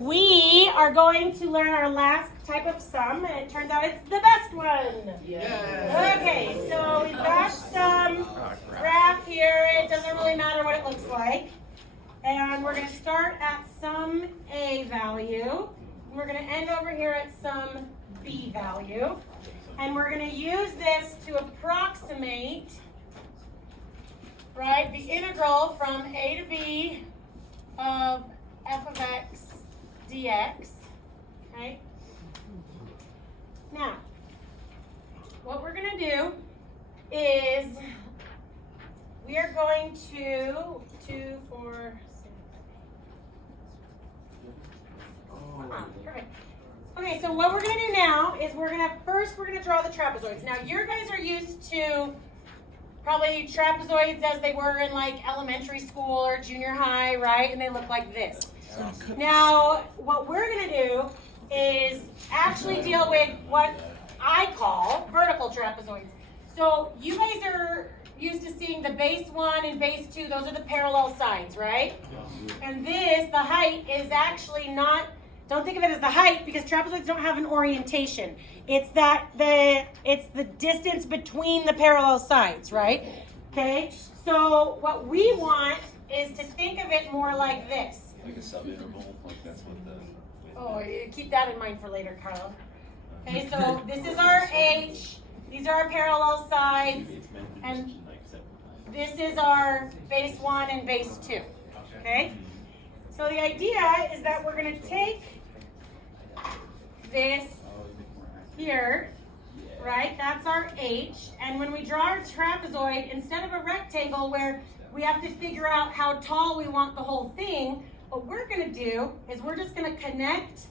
We are going to learn our last type of sum, and it turns out it's the best one. Yeah. Okay, so we've got some graph here. It doesn't really matter what it looks like. And we're going to start at some A value. We're going to end over here at some B value. And we're going to use this to approximate, right, the integral from A to B of f of x dx, okay? Now, what we're going to do is we are going to 2, 4, 6. Perfect. Okay, so what we're going to do now is we're going to draw the trapezoids. Now, you guys are used to probably trapezoids as they were in like elementary school or junior high, right? And they look like this. Now, what we're going to do is actually deal with what I call vertical trapezoids. So you guys are used to seeing the base 1 and base 2. Those are the parallel sides, right? And this, the height, is actually not, don't think of it as the height because trapezoids don't have an orientation. It's the distance between the parallel sides, right? Okay, so what we want is to think of it more like this. Like a sub-interval, like that's what the... Oh, keep that in mind for later, Carlo. Okay, so this is our H, these are our parallel sides, and this is our base 1 and base 2, okay? So the idea is that we're going to take this here, right? That's our H, and when we draw our trapezoid, instead of a rectangle where we have to figure out how tall we want the whole thing, what we're going to do is we're just going to connect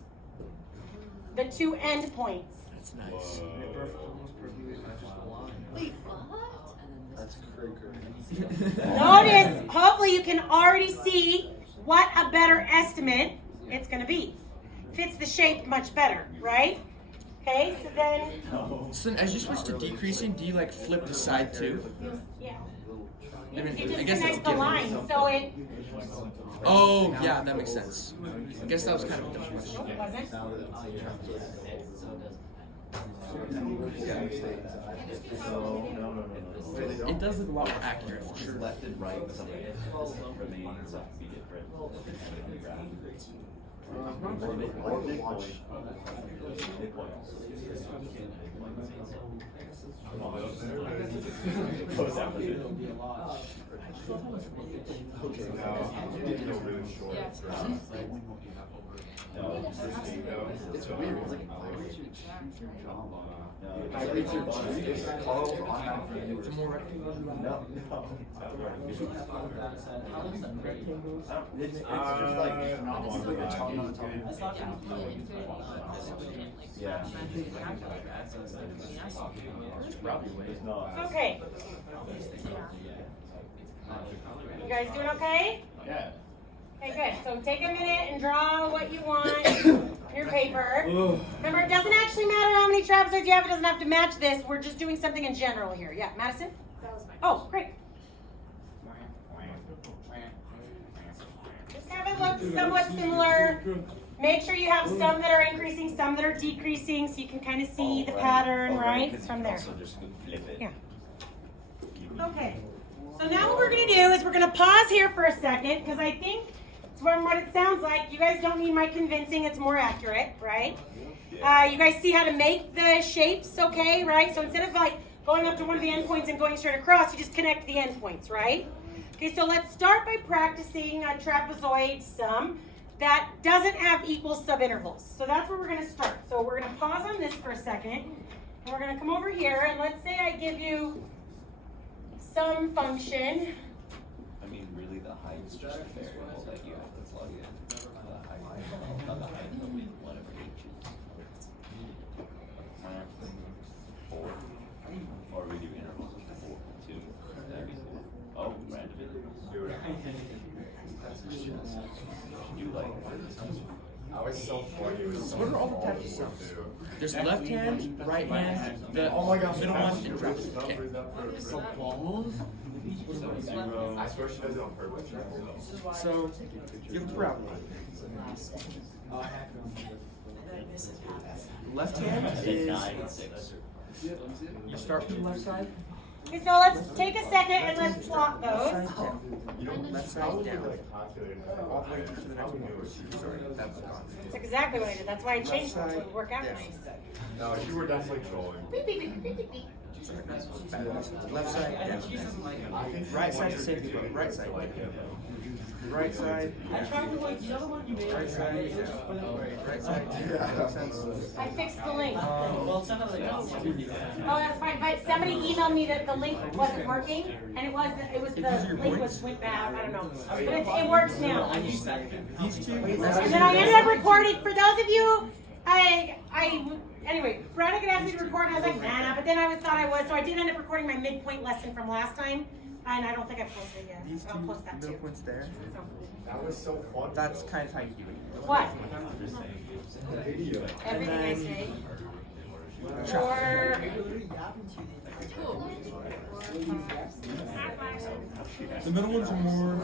the two end points. That's nice. Wait, what? That's crazy. Notice, hopefully you can already see what a better estimate it's going to be. Fits the shape much better, right? Okay, so then... So then as you switch to decreasing, do you like flip the side too? Yeah. I mean, You just I guess that's connect the given. line, so it... Oh, yeah, that makes sense. I guess that was kind of a dumb question. It wasn't. It does look a lot more accurate for sure. Left and right, something remains have to be different. Okay, now I'm getting really short. It's weird. I read your cheese. It's more rectangle. No. It's just like a tongue on top. Yeah. Okay. You guys doing okay? Yeah. Okay, good. So take a minute and draw what you want on your paper. Remember, it doesn't actually matter how many trapezoids you have. It doesn't have to match this. We're just doing something in general here. Yeah, Madison? Oh, great. Just have it look somewhat similar. Make sure you have some that are increasing, some that are decreasing, so you can kind of see the pattern, right, from there. Also just flip it. Yeah. Okay. So now what we're going to do is we're going to pause here for a second because I think from what it sounds like, you guys don't need my convincing. It's more accurate, right? You guys see how to make the shapes, okay, right? So instead of like going up to one of the endpoints and going straight across, you just connect the endpoints, right? Okay, so let's start by practicing a trapezoid sum that doesn't have equal subintervals. So that's where we're going to start. So we're going to pause on this for a second, and we're going to come over here, and let's say I give you some function. I mean, really, the height is just a variable that you have to plug in. The height, not the height of whatever h is. 4, or we do intervals of 4, 2. Oh, random intervals. You like? I was so funny. What are all the types of sums? There's left hand, right hand, the Oh my gosh, middle one, and trapezoid. Okay. I swear she does it on purpose. So you have parabola. Left hand I said is 9 and 6. you start from the left side. Okay, so let's take a second and let's plot those. Left side down. Left side down. All the way to the next one. Sorry, that was gone. That's exactly what I did. That's why I changed it so it would work out Yeah. nice. No, you were definitely trolling. Beep, beep, beep, beep, beep, beep. Left side down. Right side the same thing, but right side down. Right side. I tried to like the other one you made. Right side down. Right side down. Makes sense. I fixed the link. Well, some of the Oh, that's fine. But somebody emailed me that the link wasn't working, and it was the link went bad. I don't know, but it works now. These two. And then I ended up recording. For those of you, anyway, Veronica asked me to record, and I was like, nah. But then I thought I would, so I did end up recording my midpoint lesson from last time, and I don't think I've posted it yet. These I'll post that two too. middle points there. So, That was so fun. That's kind of how you do it. what? Video. Everything I say. The middle ones are more.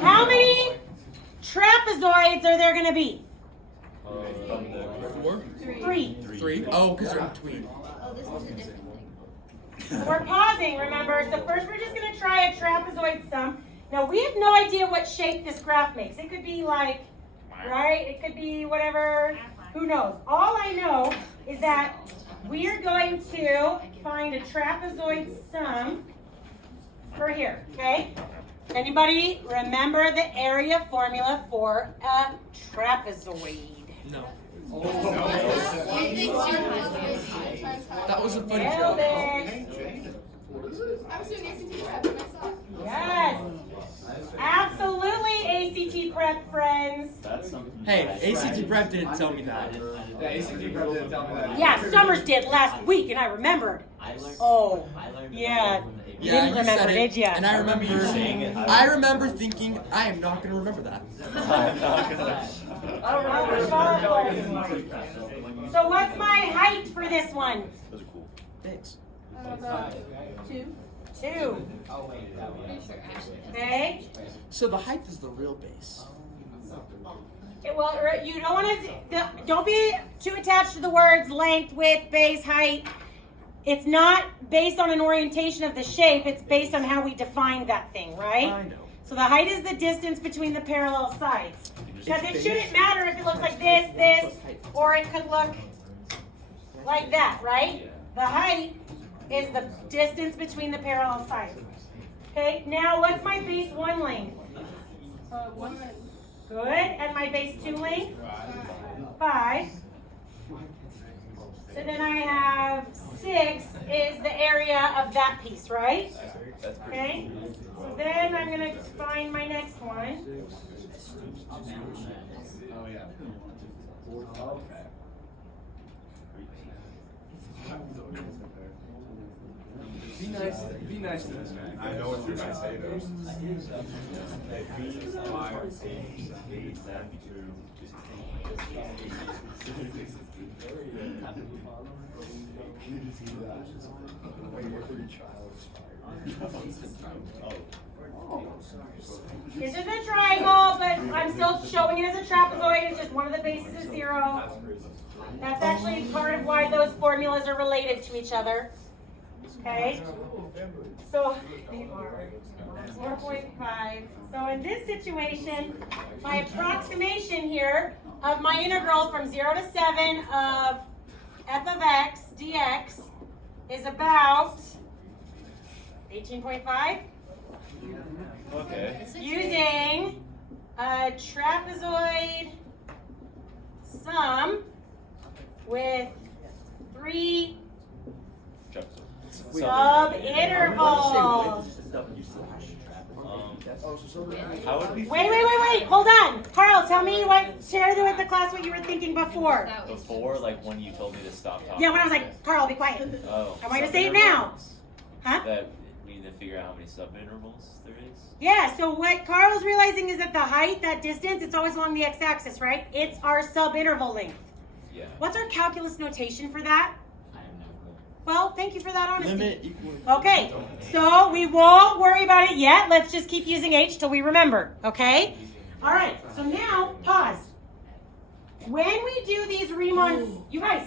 How many trapezoids are there going to be? From the 4? 3. 3? Oh, because they're in between. Oh, this was a different thing. So we're pausing, remember. So first we're just going to try a trapezoid sum. Now we have no idea what shape this graph makes. It could be like, right? It could be whatever. Who knows? All I know is that we are going to find a trapezoid sum for here, okay? Anybody remember the area formula for a trapezoid? No. I think That was a funny Nailed joke. it. I was doing ACT prep and I saw it. Yes. Absolutely ACT prep, friends. That's something. Hey, ACT Prep didn't tell me that. Yeah, ACT Prep didn't tell me that. Yeah, Summers did last week, and I remembered. Oh. Yeah. You Yeah, didn't you said remember, it, did ya? and I remember. saying it. I remember thinking, I am not going to remember that. I'm not gonna. So what's my height for this one? Those are cool. Thanks. 2. 2. Pretty sure Ashley. Okay. So the height is the real base. Well, you don't want to. Don't be too attached to the words length, width, base, height. It's not based on an orientation of the shape. It's based on how we define that thing, right? I know. So the height is the distance between the parallel sides. Because it shouldn't matter if it looks like this, or it could look like that, right? The height is the distance between the parallel sides. Okay, now what's my base 1 length? 1. Good. And my base 2 length? 5. So then I have 6 is the area of that piece, right? That's pretty Okay. So then I'm going to find my next one. Oh, yeah. Be nice to this man. I know what you're gonna say though. This is a triangle, but I'm still showing it as a trapezoid. It's just one of the bases is 0. That's actually part of why those formulas are related to each other. Okay? So they are 4.5. So in this situation, my approximation here of my integral from 0 to 7 of f of x dx is about 18.5. Okay. Using a trapezoid sum with 3 sub-intervals. How would we Wait. Hold on. Carl, tell me share with the class what you were thinking before. before, like when you told me to stop talking? Yeah, when I was like, Carl, be quiet. Oh. I want you to say it now. Huh? That we need to figure out how many subintervals there is. Yeah, so what Carl's realizing is that the height, that distance, it's always along the x-axis, right? It's our subinterval length. Yeah. What's our calculus notation for that? I have no clue. Well, thank you for that honesty. Limit equal. Okay, so we won't worry about it yet. Let's just keep using h till we remember, okay? All right, so now pause. when we do these Riemann, you guys,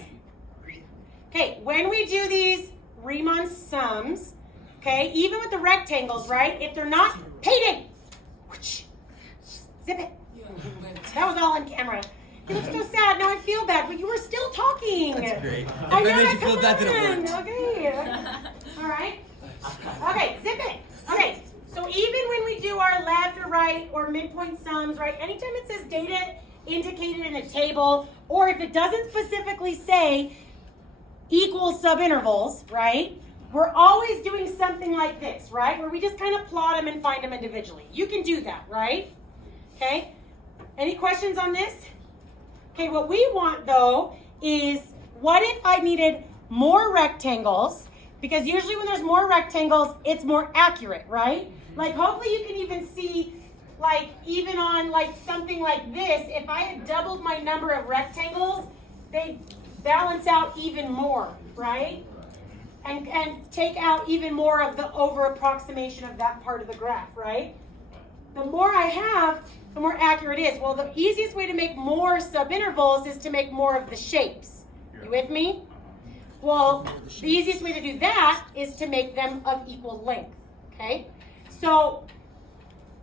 okay, when we do these Riemann sums, okay, even with the rectangles, right, if they're not, Peyton, zip it. That was all on camera. You look so sad. Now I feel bad, but you were still talking. That's great. I know, If I made you feel come bad, then it on. worked. Okay. All right. Okay, zip it. Okay, so even when we do our left or right or midpoint sums, right, anytime it says data indicated in a table, or if it doesn't specifically say equal subintervals, right, we're always doing something like this, right, where we just kind of plot them and find them individually. You can do that, right? Okay. Any questions on this? Okay, what we want though is, what if I needed more rectangles? Because usually when there's more rectangles, it's more accurate, right? Like hopefully you can even see, like even on like something like this, if I had doubled my number of rectangles, they balance out even more, right? And take out even more of the over approximation of that part of the graph, right? The more I have, the more accurate it is. Well, the easiest way to make more subintervals is to make more of the shapes. You with me? Well, the easiest way to do that is to make them of equal length, okay? So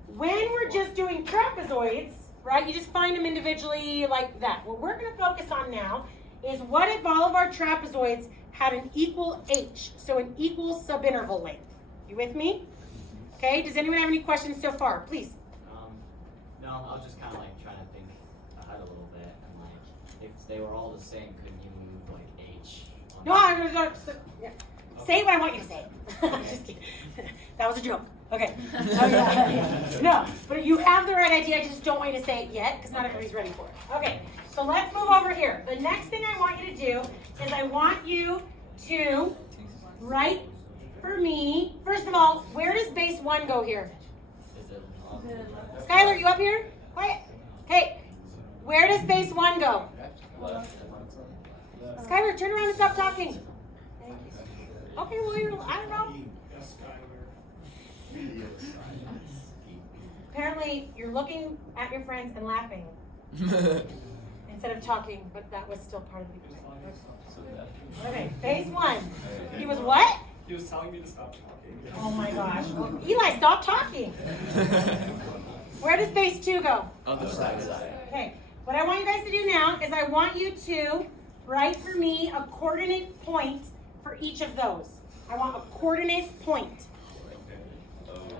when we're just doing trapezoids, right, you just find them individually like that. What we're going to focus on now is, what if all of our trapezoids had an equal h, so an equal subinterval length? You with me? Okay, does anyone have any questions so far? Please. No, I was just kind of like trying to think ahead a little bit, and like, if they were all the same, couldn't you move like h? No, yeah. Say what I want you to say. I'm just kidding. That was a joke. Okay. Oh, yeah. No, but you have the right idea. I just don't want you to say it yet because not everybody's ready for it. Okay, so let's move over here. The next thing I want you to do is I want you to write for me. First of all, where does base 1 go here? Is it Skylar, you up here? Quiet. Okay. Where does base 1 go? Skylar, turn around and stop talking. Okay, well, I don't know. Apparently, you're looking at your friends and laughing instead of talking, but that was still part of the Okay, base 1. He was what? He was telling me to stop talking. Oh my gosh. Eli, stop talking. Where does base 2 go? Other side. Okay, what I want you guys to do now is I want you to write for me a coordinate point for each of those. I want a coordinate point.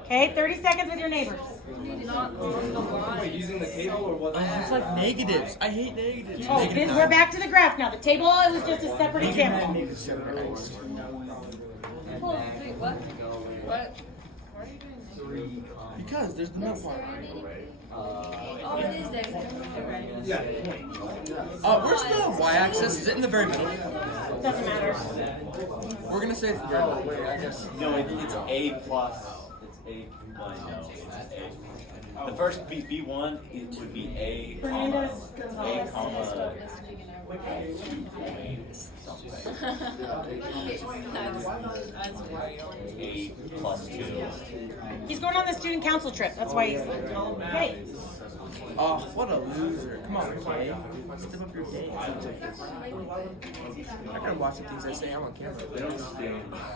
Okay, 30 seconds with your neighbors. Wait, using the table or what? It's like negatives. I hate negatives. Oh, we're back to the graph now. The table, it was just a separate example. Wait, what? What? Why are you doing that? Because there's the middle part. Oh, it is there. Where's the y-axis? Is it in the very middle? Doesn't matter. We're gonna say it's the very middle. I guess. No, it's A plus. It's A. No, it's A. The first B1, it would be A, comma, A, comma, A plus 2. He's going on the student council trip. That's why he's okay. Oh, what a loser. Come on, Kay. Step up your game. I gotta watch the things I say. I'm on camera.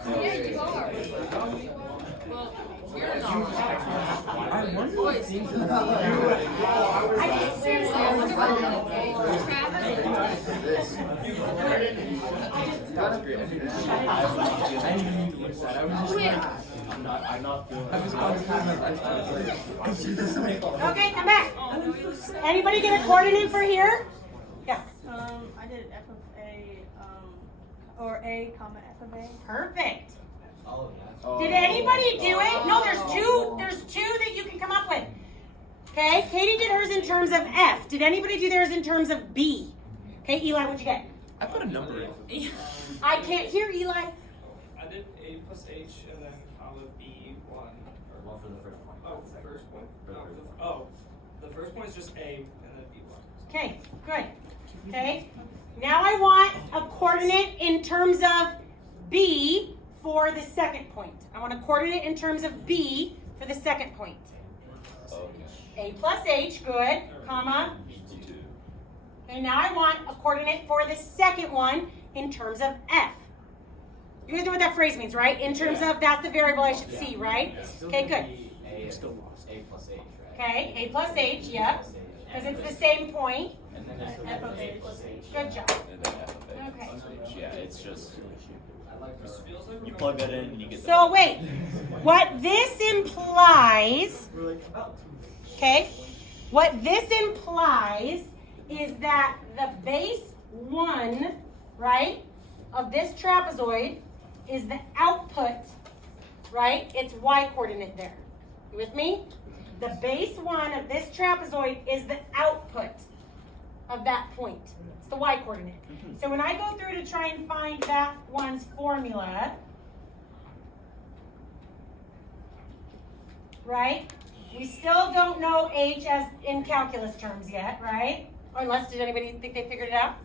Yeah, you are. Well, you're not. I wonder what things are I just seriously, I wonder what I'm not feeling Okay, come back. Anybody get a coordinate for here? Yeah. I did f of a, or a comma f of a. Perfect. Oh, Did anybody do it? No, there's two that you can come up with. Okay, Katie did hers in terms of F. Did anybody do theirs in terms of B? Okay, Eli, what'd you get? I put a number in. I can't hear Eli. I did A plus H and then comma B1. One for the first point. Oh, the first point. The first point is just A and then B1. Okay, good. Okay, now I want a coordinate in terms of B for the second point. I want a coordinate in terms of B for the second point. A plus H, good, comma. Okay, Okay, now I want a coordinate for the second one in terms of f. You guys know what that phrase means, right? In terms of, that's the variable I should see, right? Okay, good. A plus H, right? Okay, a plus h, yep. Because it's the same point. And then there's F of A plus H. Good job. And then f of a Okay. plus h. Yeah, it's just, I like her. you plug that in and you get the. So wait, what this implies, okay, what this implies is that the base 1, right, of this trapezoid is the output, right? It's y coordinate there. You with me? The base 1 of this trapezoid is the output of that point. It's the y coordinate. So when I go through to try and find that one's formula, right? We still don't know h as in calculus terms yet, right? Or unless, did anybody think they figured it out?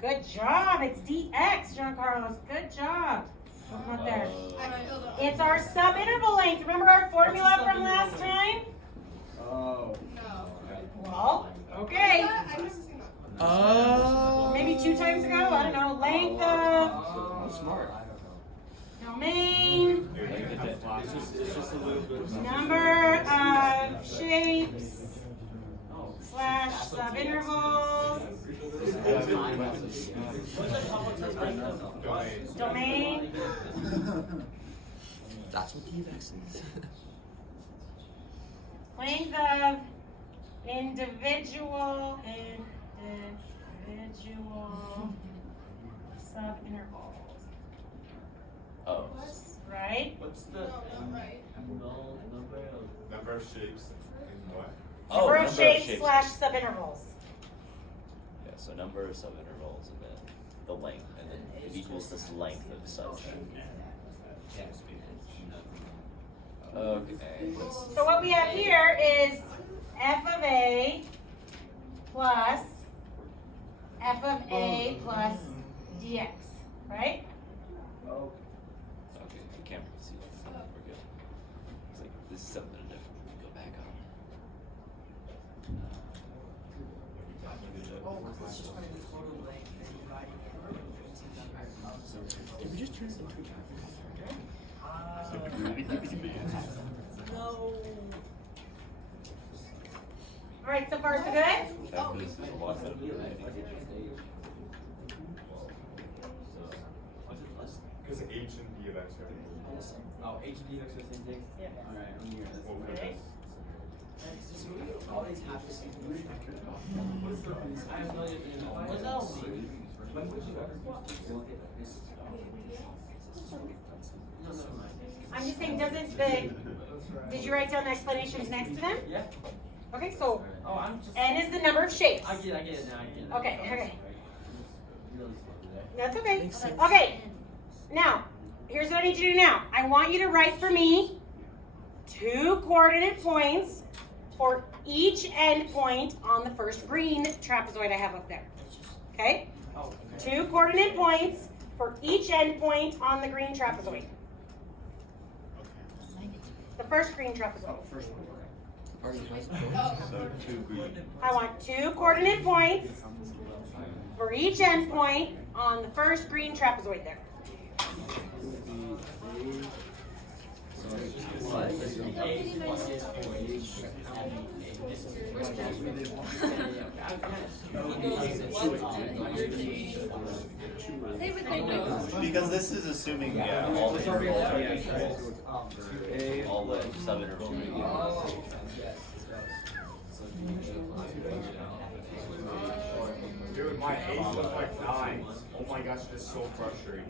Good job. It's dx, John Carlos. Good job. Oh, not there. It's our subinterval length. Remember our formula from last time? Oh. Well, okay. I've never seen that. Oh. Maybe 2 times ago. I don't know. Length of Oh, smart. domain, It's just a little bit. number of shapes slash subintervals, domain. That's what DFX is. Length of individual subintervals, Oh. right? What's the No, not right. Number of shapes and what? Oh, Number of shapes slash subintervals. Yeah, so number of subintervals and then the length, and then it equals this length of such. Okay. So what we have here is f of a plus f of a plus dx, right? Okay, the camera can see that. We're good. It's like, this is something different. Go back up. Did we just turn it into a All right, so far so good? This is a lot better than anything. Because H and D of X are. Oh, H and D looks the same thing? Yeah. Alright, I'm here. Well, Okay. All these have to see. I have no idea. What's that? When would you ever No, never mind. I'm just saying, doesn't the, did you write down the explanations next to them? Yeah. Okay, so Oh, I'm just. n is the number of shapes. I get it now. I get it. Okay, okay. Really slow today. That's okay. Makes sense. Okay, now, here's what I need you to do now. I want you to write for me 2 coordinate points for each end point on the first green trapezoid I have up there. Okay? Oh, okay. 2 coordinate points for each end point on the green trapezoid. The first green trapezoid. So 2 green. I want 2 coordinate points for each end point on the first green trapezoid there. Because this is assuming, yeah, all the intervals are equal. All the subintervals are equal. Dude, my A's look like 9s. Oh my gosh, this is so frustrating.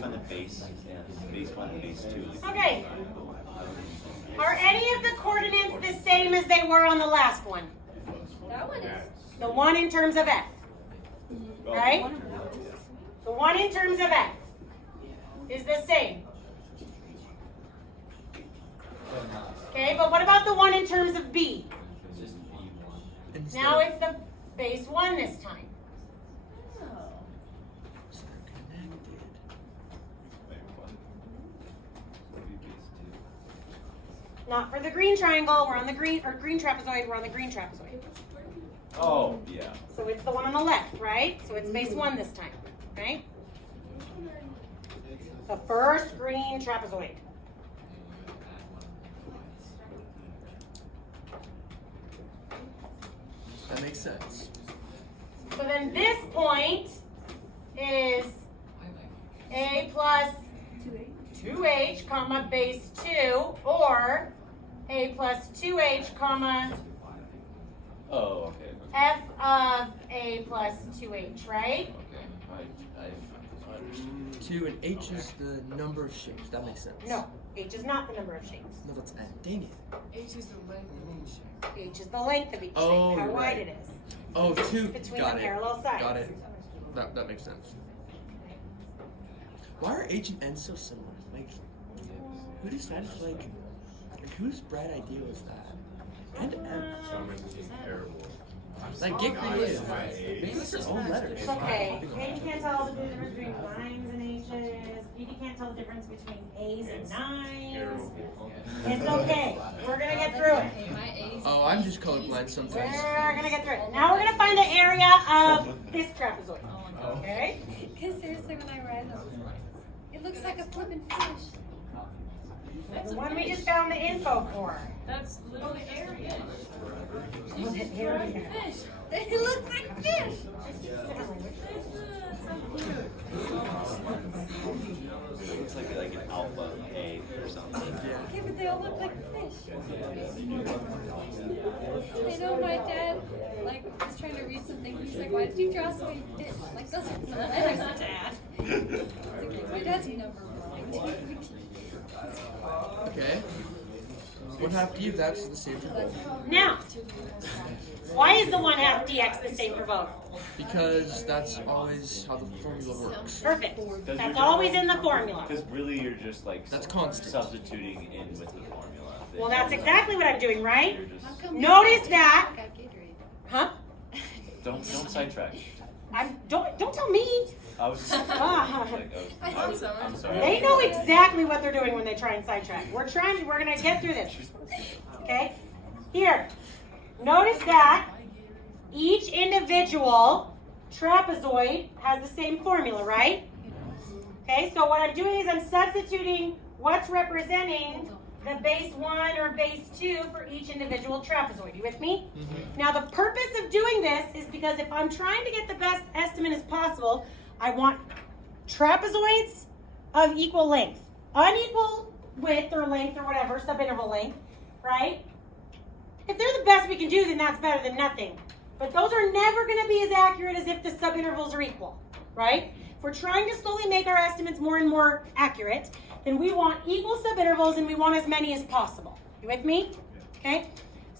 Find the base, yeah, base 1 and base 2. Okay. Are any of the coordinates the same as they were on the last one? That one is. The one in terms of f, right? The one in terms of f is the same. Okay, but what about the one in terms of b? Now it's the base 1 this time. Oh. So they're connected. Not for the green triangle, we're on the green, or green trapezoid, we're on the green trapezoid. Oh, yeah. So it's the one on the left, right? So it's base 1 this time, right? The first green trapezoid. That makes sense. So then this point is a plus 2h, comma, base 2, or a plus 2h, comma, Oh, okay. f of a plus 2h, right? Okay. I understood. 2 and H is the number of shapes. That makes sense. No, h is not the number of shapes. No, that's N. Dang it. H is the length of each shape. H is the length of each Oh, shape, how wide right. it is. Oh, 2. Between Got the it. parallel sides. Got it. That makes sense. Why are H and N so similar? Like, who decided, like whose bright idea was that? And M. Like, get creative. Make your own letters. It's okay. Katie can't tell the difference between lines and H's. Petey can't tell the difference between A's and 9's. It's okay. We're gonna get through it. Oh, I'm just colorblind sometimes. We're gonna get through it. Now we're gonna find the area of this trapezoid. Okay? Because seriously, when I read them, it looks like a flippin' fish. The one we just found the info for. That's literally area. Here we go. Fish. They look like fish. It looks like an alpha A or something. Okay, but they all look like fish. I know my dad, like, was trying to read something. He's like, "Why did you draw so many fish?" Like, those are not his dad. It's okay. My dad's number one. Okay. 1/2 D of that's the same for both. Now, why is the 1/2 dx the same for both? Because that's always how the formula works. Perfect. That's always in the formula. Because really, you're just like That's constant. substituting in with the formula. Well, that's exactly what I'm doing, right? You're just, How come Notice you that- got Gatorade? Huh? don't sidetrack. Don't tell me. I was just, Ah. I'm sorry. They know exactly what they're doing when they try and sidetrack. We're gonna get through this. Okay? Here. Notice that each individual trapezoid has the same formula, right? Okay, so what I'm doing is I'm substituting what's representing the base 1 or base 2 for each individual trapezoid. You with me? Now the purpose of doing this is because if I'm trying to get the best estimate as possible, I want trapezoids of equal length. Unequal width or length or whatever, subinterval length, right? If they're the best we can do, then that's better than nothing. But those are never going to be as accurate as if the subintervals are equal, right? If we're trying to slowly make our estimates more and more accurate, then we want equal subintervals and we want as many as possible. You with me? Okay?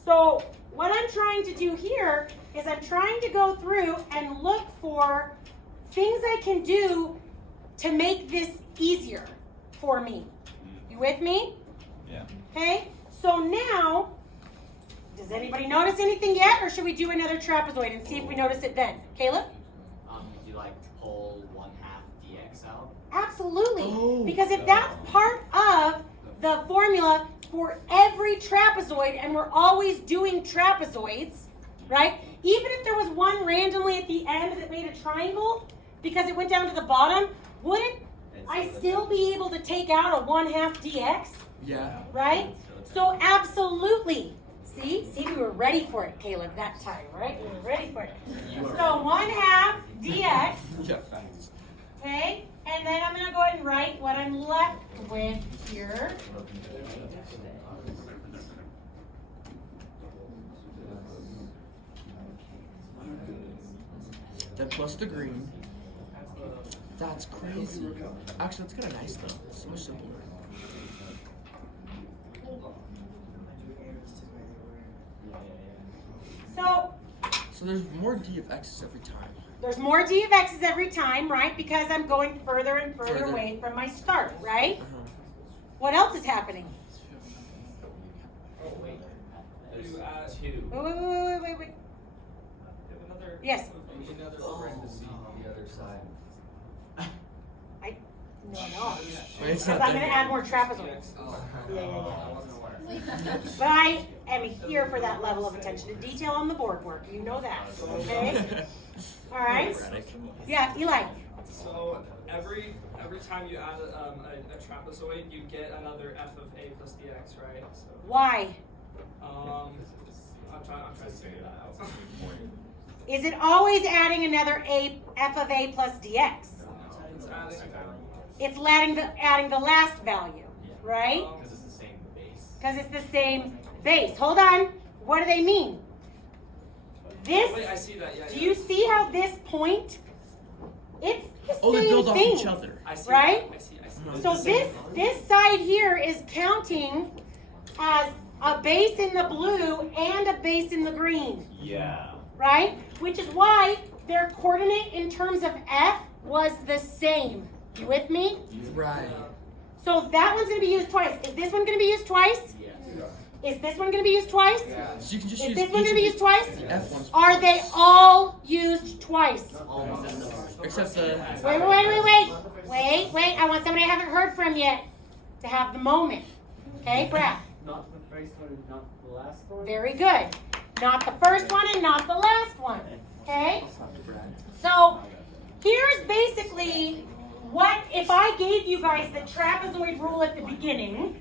So what I'm trying to do here is I'm trying to go through and look for things I can do to make this easier for me. You with me? Yeah. Okay? So now, does anybody notice anything yet, or should we do another trapezoid and see if we notice it then? Caleb? Would you like pull 1/2 dx out? Absolutely. Oh. Because if that's part of the formula for every trapezoid, and we're always doing trapezoids, right? Even if there was one randomly at the end that made a triangle, because it went down to the bottom, wouldn't I still be able to take out a 1/2 dx, Yeah. right? So absolutely. See, we were ready for it, Caleb, that time, right? We were ready for it. So 1/2 dx, Yeah, facts. okay? And then I'm gonna go ahead and write what I'm left with here. Then plus the green. That's crazy. Actually, that's kind of nice though. It's so much simpler. So there's more D of X's every time. There's more d of x's every time, right? Because I'm going further and further Further. away from my start, right? Uh-huh. What else is happening? Oh wait, there's You add 2. Wait. You have another Yes. Another parenthesis on the other side. No. Wait, it's Because not I'm done going to yet. add more trapezoids. Oh. Yeah. I wasn't aware. But I am here for that level of attention to detail on the board work. You know that, okay? All right. Yeah, Eli. So every time you add a trapezoid, you get another f of a plus dx, right? So Why? I'm trying to figure that out. Is it always adding another f of a plus dx? It's adding. It's adding the last value, right? Because it's the same base. Because it's the same base. Hold on. What do they mean? This. Wait, I see that. Yeah. Do you see how this point? It's the Oh, they same build off thing, each other. I see. right? I see. So this side here is counting as a base in the blue and a base in the green, Yeah. right? Which is why their coordinate in terms of F was the same. You with me? Right. So that one's going to be used twice. Is this one going to be used twice? Yeah. Is this one going to be used twice? So you can just Is use this one each going to be of used twice? the F ones. Are they all used twice? Except the. Wait. I want somebody I haven't heard from yet to have the moment. Okay, Brad? Not the first one and not the last one? Very good. Not the first one and not the last one. Okay? So here's basically what, if I gave you guys the trapezoid rule at the beginning,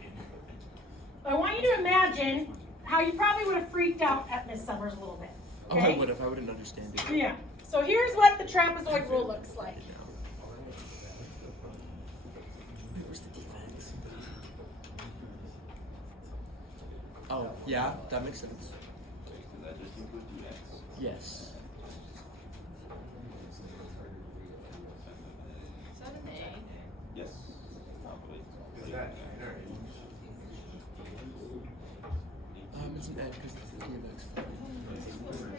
I want you to imagine how you probably would have freaked out at Miss Summers a little bit. Oh, Okay? I would have. I wouldn't understand it. Yeah. So here's what the trapezoid rule looks like. Wait, where's the defense? Oh, yeah, that makes sense. That just includes dx. Yes. Is that an A? Yes. Probably. Is that It's an N because it's the DMX.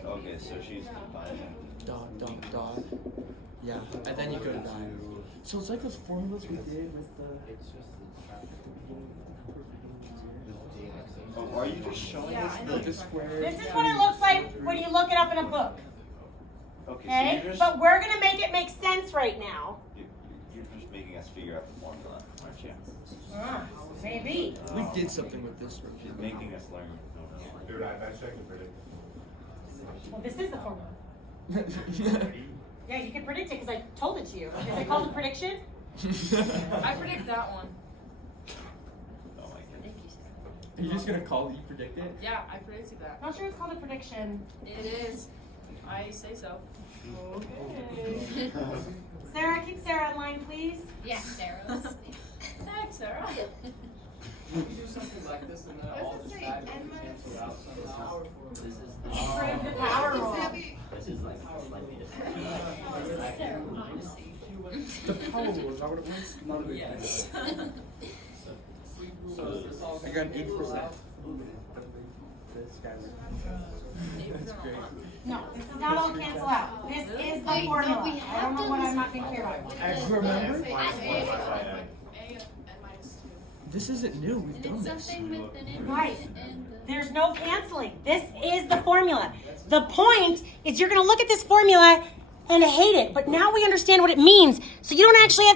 Okay, so she's combining. Dot. Yeah, and then you go to dot. So it's like those formulas we did with the. Oh, are you just showing Yeah, us I know. the? The squares. This is what it looks like when you look it up in a book. Okay, Okay? so you're just But we're going to make it make sense right now. you're just making us figure out the formula, aren't you? Maybe. We did something with this one. She's making us learn. Dude, I bet you I can predict. Well, this is the formula. Yeah, you can predict it because I told it to you. Is it called a prediction? I predict that one. Oh my goodness. Are you just gonna call you predict it? Yeah, I predicted that. I'm not sure it's called a prediction. It is. I say so. Okay. Sarah, keep Sarah in line, please. Yeah, Sarah's. Thanks, Sarah. You do something like this and then all the Does it say side N minus cancel out somehow. This is Prove the power rule. This is like slightly different. Sarah minus. The power rule, is that what it was? Not a big Yes. So is this all? I got an 8%. That's great. No, this does not all cancel out. This is the Wait, no, formula. we I have don't know done what this I'm not being before. clear about. I remember. A and minus 2. This isn't new. We've And done it's this. something with an N Right. and There's no canceling. This is the formula. The point is you're going to look at this formula and hate it, but now we understand what it means. So you don't actually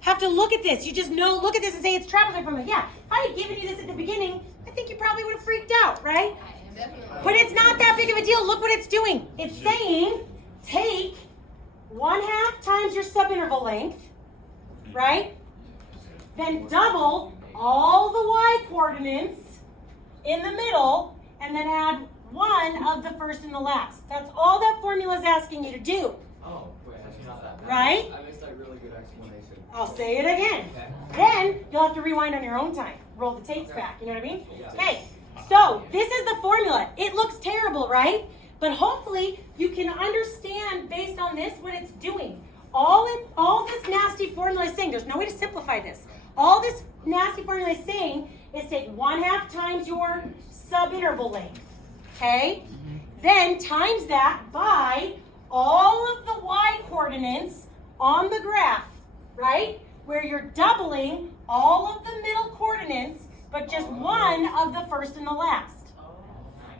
have to look at this. You just look at this and say it's trapezoid formula. Yeah, if I had given you this at the beginning, I think you probably would have freaked out, right? But it's not that big of a deal. Look what it's doing. It's saying take 1/2 times your subinterval length, right? Then double all the y coordinates in the middle, and then add one of the first and the last. That's all that formula is asking you to do. Oh, wait, that's not that bad. Right? I missed that really good explanation. I'll say it again. Okay. Then you'll have to rewind on your own time. Roll the tapes back. You know what I mean? Yeah. Okay. So this is the formula. It looks terrible, right? But hopefully you can understand based on this what it's doing. All this nasty formula is saying, there's no way to simplify this. All this nasty formula is saying is take 1/2 times your subinterval length. Okay? Then times that by all of the y coordinates on the graph, right? Where you're doubling all of the middle coordinates, but just one of the first and the last.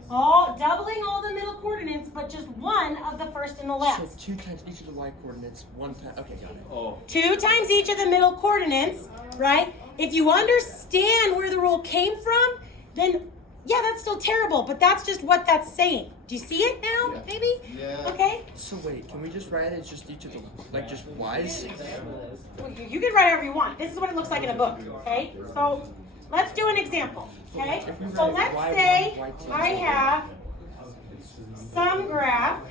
doubling all the middle coordinates, but just one of the first and the So last. 2 times each of the y coordinates, 1 time. Okay, got it. Oh. 2 times each of the middle coordinates, right? If you understand where the rule came from, then yeah, that's still terrible, but that's just what that's saying. Do you see it now, maybe? Yeah. Okay? So wait, can we just write it as just each of the, like just y's? Well, you can write however you want. This is what it looks like in a book, okay? So let's do an example, okay? So let's say I have some graph.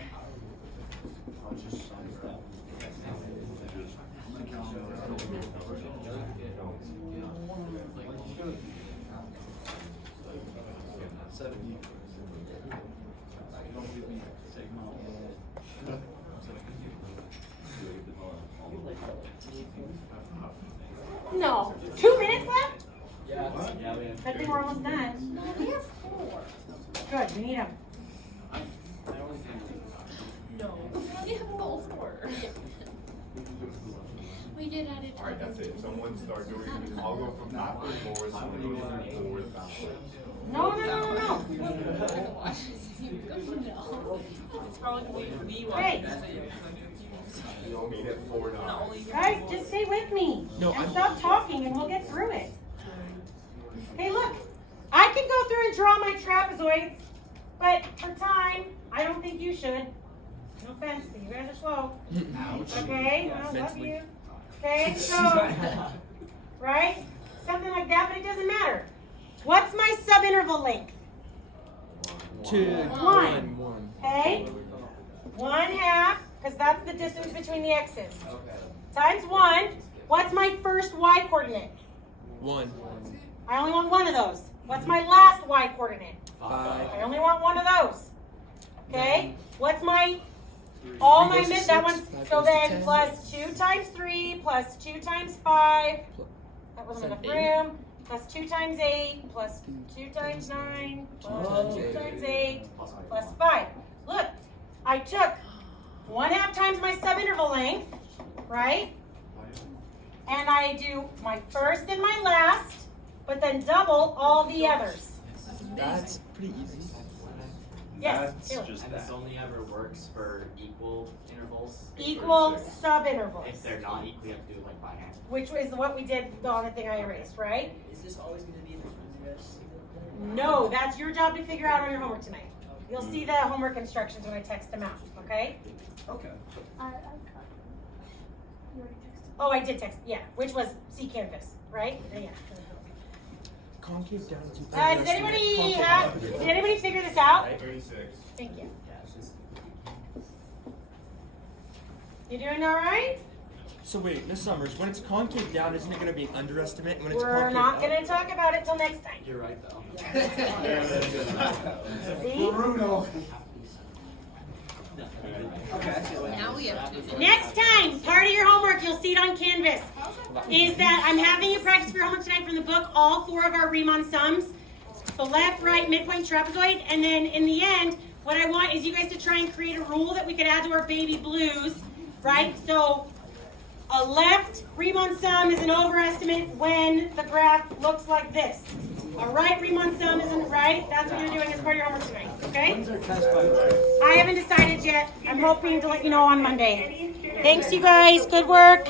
No. 2 minutes left? I think we're almost done. No, we have 4. Good, we need them. No. We have 4. We did add it to Alright, that's it. Someone start doing it. I'll go from backwards forward, someone goes from forward backwards. No. It's probably going to be Hey. You only get 4 now. Guys, just stay with me. No, and I'm- stop talking and we'll get through it. Hey, look. I can go through and draw my trapezoids, but for time, I don't think you should. No offense, but you guys are slow. Okay? Well, love Mentally. you. Okay, so, right? Something like that, but it doesn't matter. What's my subinterval length? 2, One. 1. Okay? 1/2, because that's the distance between the x's. Times 1. What's my first y coordinate? 1. I only want one of those. What's my last y coordinate? 5. I only want one of those. Okay? What's my, all my Three goes to mid, that 6, one's, 5 so goes to then 10. plus 2 times 3, plus 2 times 5, that wasn't enough room, plus 2 times 8, plus 2 times 9, plus 2 times 8, plus 5. Look, I took 1/2 times my subinterval length, right? And I do my first and my last, but then double all the others. That's pretty easy. Yes, That's do it. just And that. this only ever works for equal intervals? Equal If subintervals, they're not equal, you have to do it like by hand. which is what we did on the thing I erased, right? Is this always going to be the rest? No, that's your job to figure out on your homework tonight. You'll see the homework instructions when I text them out, okay? Okay. I got you already texted. Oh, I did text, yeah, which was see canvas, right? Yeah. Concave down to Does did anybody figure this out? 36. Thank you. You doing all right? So wait, Miss Summers, when it's concave down, isn't it going to be an underestimate? When it's We're concave not up? going to talk about it till next time. You're right though. See? Brutal. Now we have 2 minutes. Next time, part of your homework, you'll see it on Canvas, is that I'm having you practice for your homework tonight from the book, all 4 of our Riemann sums. So left, right, midpoint, trapezoid, and then in the end, what I want is you guys to try and create a rule that we could add to our baby blues, right? So a left Riemann sum is an overestimate when the graph looks like this. A right Riemann sum isn't right. That's what you're doing as part of your homework tonight, okay? When's our test, by the way? I haven't decided yet. I'm hoping to let you know on Monday. Thanks, you guys. Good work.